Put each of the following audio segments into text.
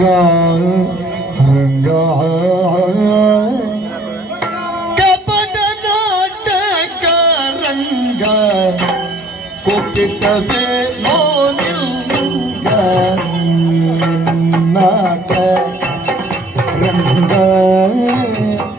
रंगाए रंगाए कपट नाटक रंग कुपित नाटक रंगाए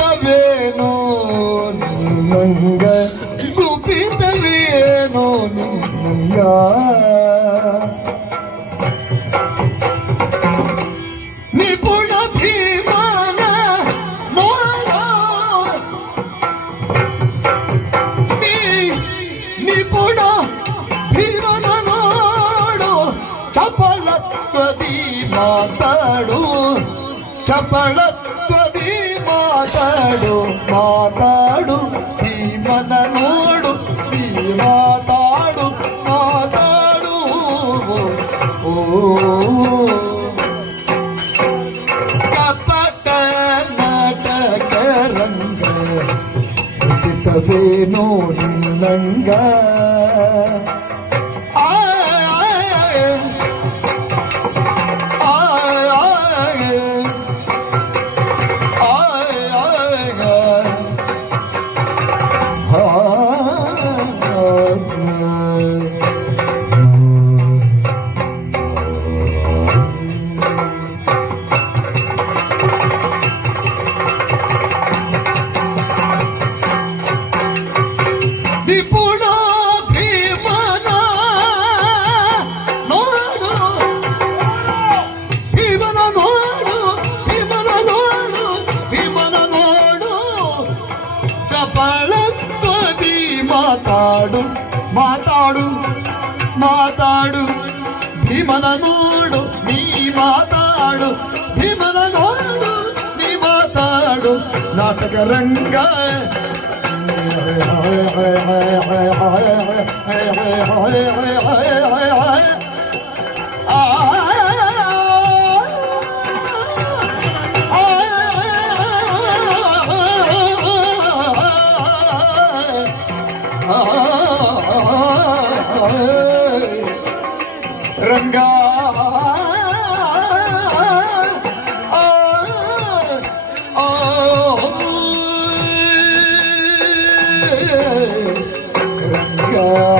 ಗುಪಿತವೇನೋ ನಂಗ ಗುಪಿತವೇನೋ ನಂಗ ನಿಪುಣ ಭೀಮನ ನೀ ನಿಪುಣ ಭೀಮನ ನೋಡು ಚಪಳತ್ವದಿ ಮಾತಾಡು. మాతాడు మాతాడు ఈ మననోడు ఈ మాతాడు మాతాడు. ఓ కపట నాటక రంగ ఉచితవేనో Oh. ಮಾತಾಡು ಮಾತಾಡು ಮಾತಾಡು ಭೀಮನ ನೋಡು ನೀ ಮಾತಾಡು ಭೀಮನ ನೋಡು ನೀ ಮಾತಾಡು ನಾಟಕ ರಂಗ ಹಾಯ ಹಾಯ ಹಾಯ ಹಾಯ ಹಾಯ ಹಾಯ್ ಹಾಯ್ ಹಾಯ್ Oh.